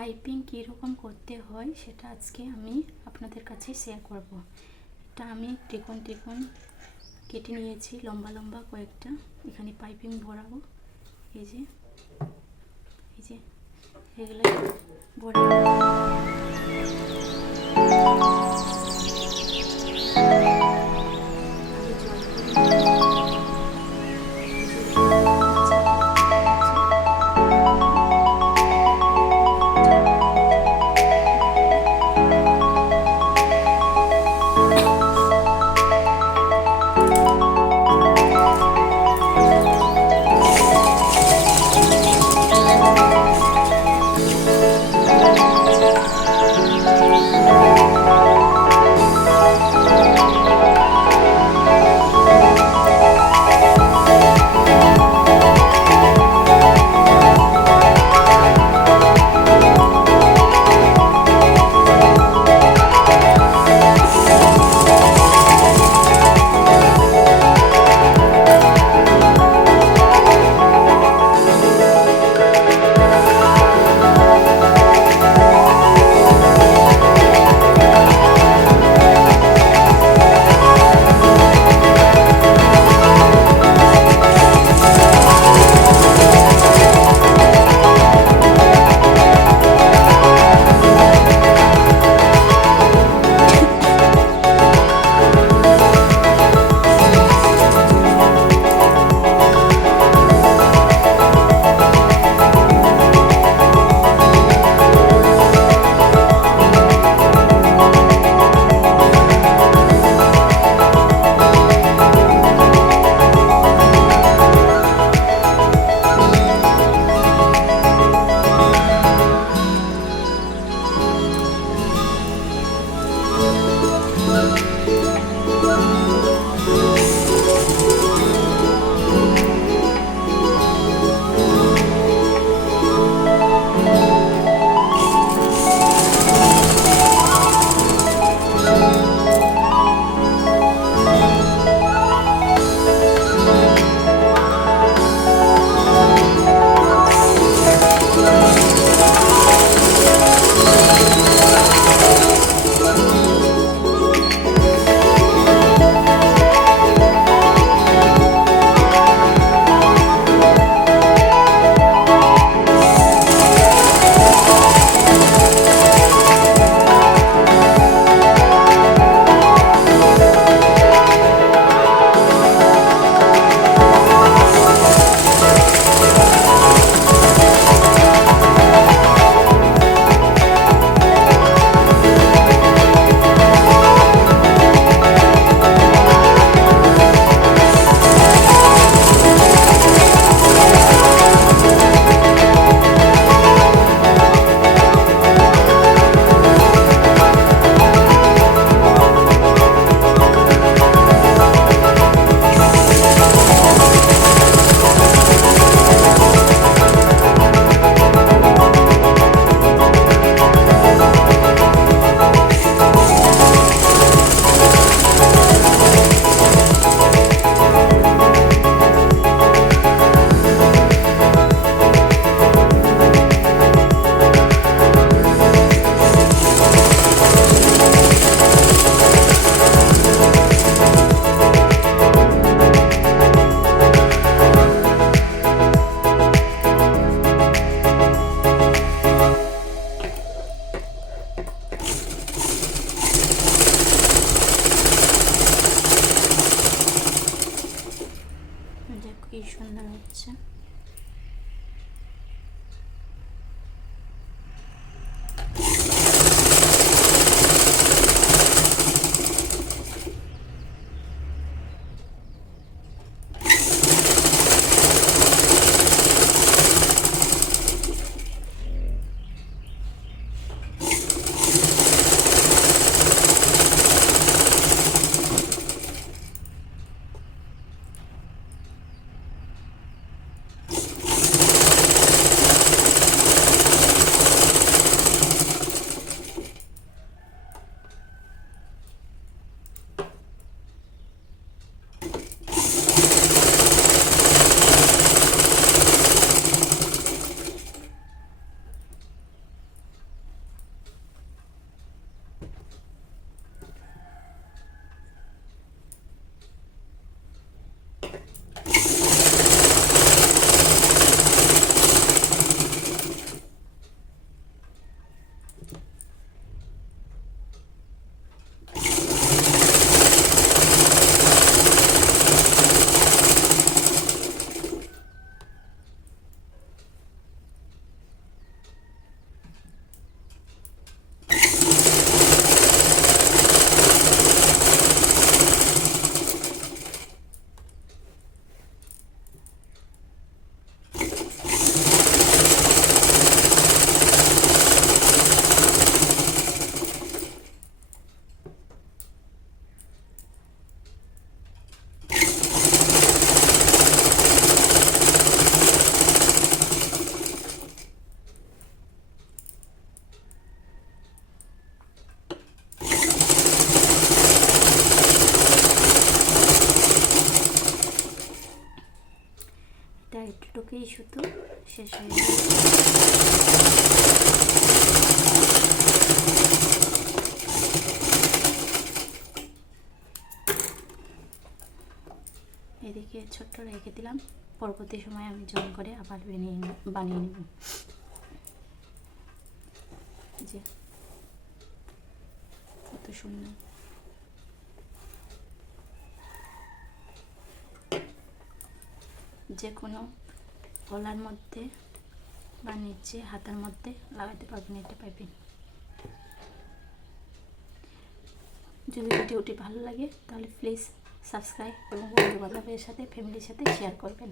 Piping কীরকম করতে হয় সেটা আজকে আমি আপনাদের কাছে শেয়ার করব। এটা আমি ত্রিকোণ ত্রিকোণ কেটে নিয়েছি, লম্বা লম্বা কয়েকটা। এখানে পাইপিং ভরাবো। এই যে এগুলো ভরে এটা একটুটুকুই শুধু শেষ হয়ে যাবে। এদিকে ছোট্ট রেখে দিলাম, পরবর্তী সময় আমি জয়েন করে আবার বানিয়ে নেব। যে কত সুন্দর। যে কোনো গলার মধ্যে বা নিচে হাতের মধ্যে লাগাতে পারবেন এটা পাইপিং। যদি ভিডিওটি ভালো লাগে তাহলে প্লিজ সাবস্ক্রাইব এবং বন্ধু বান্ধবের সাথে ফ্যামিলির সাথে শেয়ার করবেন।